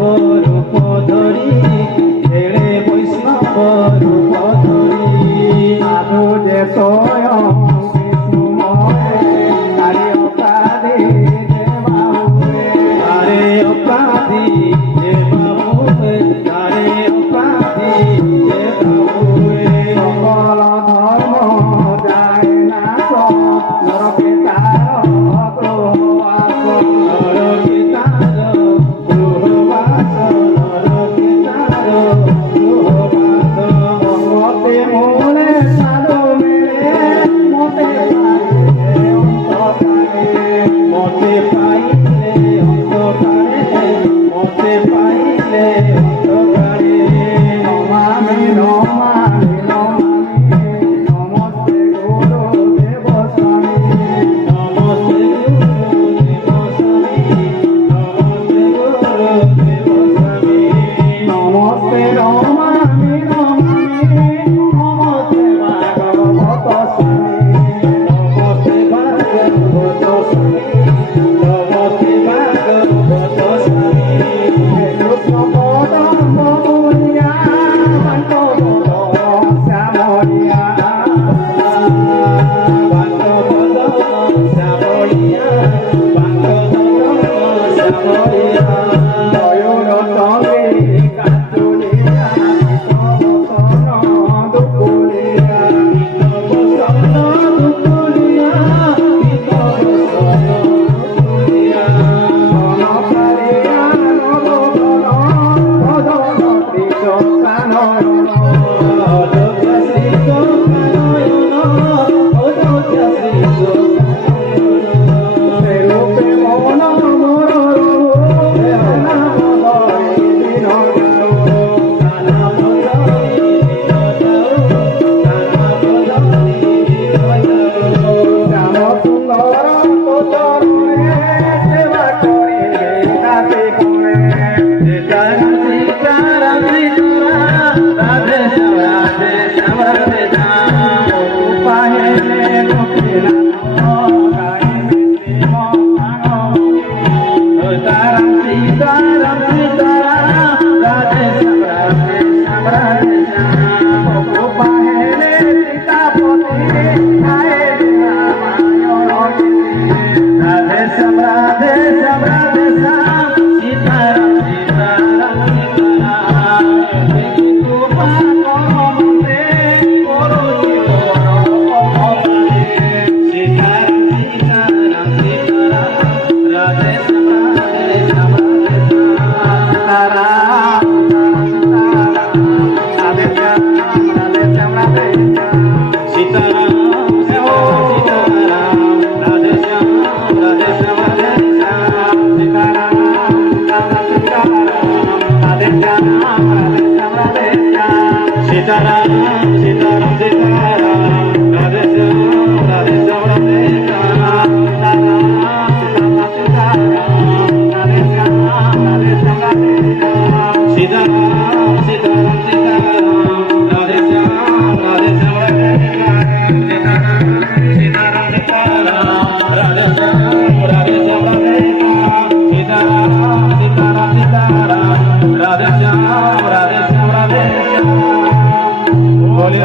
রূপ ধরি ছেড়ে বৈষ্ণব রূপ ধরি সাধু যে স্বয়ং বিষ্ণুময় তারি অকারে যে বাহুয়ে তারে অপাধি যে বাহুয়ে তারে অপাধি যে বাহুয়ে সকল ধর্ম যায় না নরকে তার গ্রহবাস নরকে তার গৃহবাস নরকে তার গৃহবাস মতে মূলে সাধু মেলে মতে মতে পাইলে অন্তকারে মতে পাইলে অন্তকারে নমামি নমামি নমামি নমস্তে গুরু দেব স্বামী নমস্তে গুরু দেব স্বামী নমস্তে গুরু দেব স্বামী নমস্তে নমামি নমামি নমস্তে ভাগবত স্বামী নমস্তে ভাগবত স্বামী নমস্তে ভাগবত স্বামী কৃষ্ণ পদম বলিয়া মন্ত শ্যামলিয়া ময়ূর তলে কাতুলিয়া বিশ্ববসন দুকুলিয়া অনকারিয়া নবগণ ভজন কৃষ্ণানয়ন রূপে মন মোর রূপে নাম ধরি দিন শ্যাম সুন্দর চরণে সেবা করিলে কাছে কোণে পাহেলে গোপীনাথ গাইবে শ্রীমঙ্গল পাহেলে সীতাপতি গাইবে রামায়ণ রাধে শ্যাম রাধে শ্যাম রাধে শ্যাম সীতারাম সীতারাম সীতারাম কৃপা করমতে করো জীবন সীতারাম সীতারাম সীতারাম রাধে শ্যাম রাধে শ্যাম রাধে শ্যাম সীতারাম সীতারাম রাধে শ্যাম রাধে শ্যাম রাধে শ্যাম সীতারাম রাধে শ্যাম রাধে শ্যাম রাধে শ্যাম সীতারাম সীতারাম সীতারাম রাধে শ্যাম রাধে শ্যাম রাধে শ্যাম সীতারাম সীতারাম রাধে শ্যাম রাধে শ্যাম রাধে শ্যাম সীতারাম সীতারাম সীতারাম রাধে শ্যাম রাধে শ্যাম রাধে শ্যাম সীতারাম সীতারাম সীতারাম রাধে শ্যাম রাধে শ্যাম রাধে শ্যাম সীতারাম সীতারাম সীতারাম রাধে শ্যাম রাধে শ্যাম রাধে শ্যাম বলে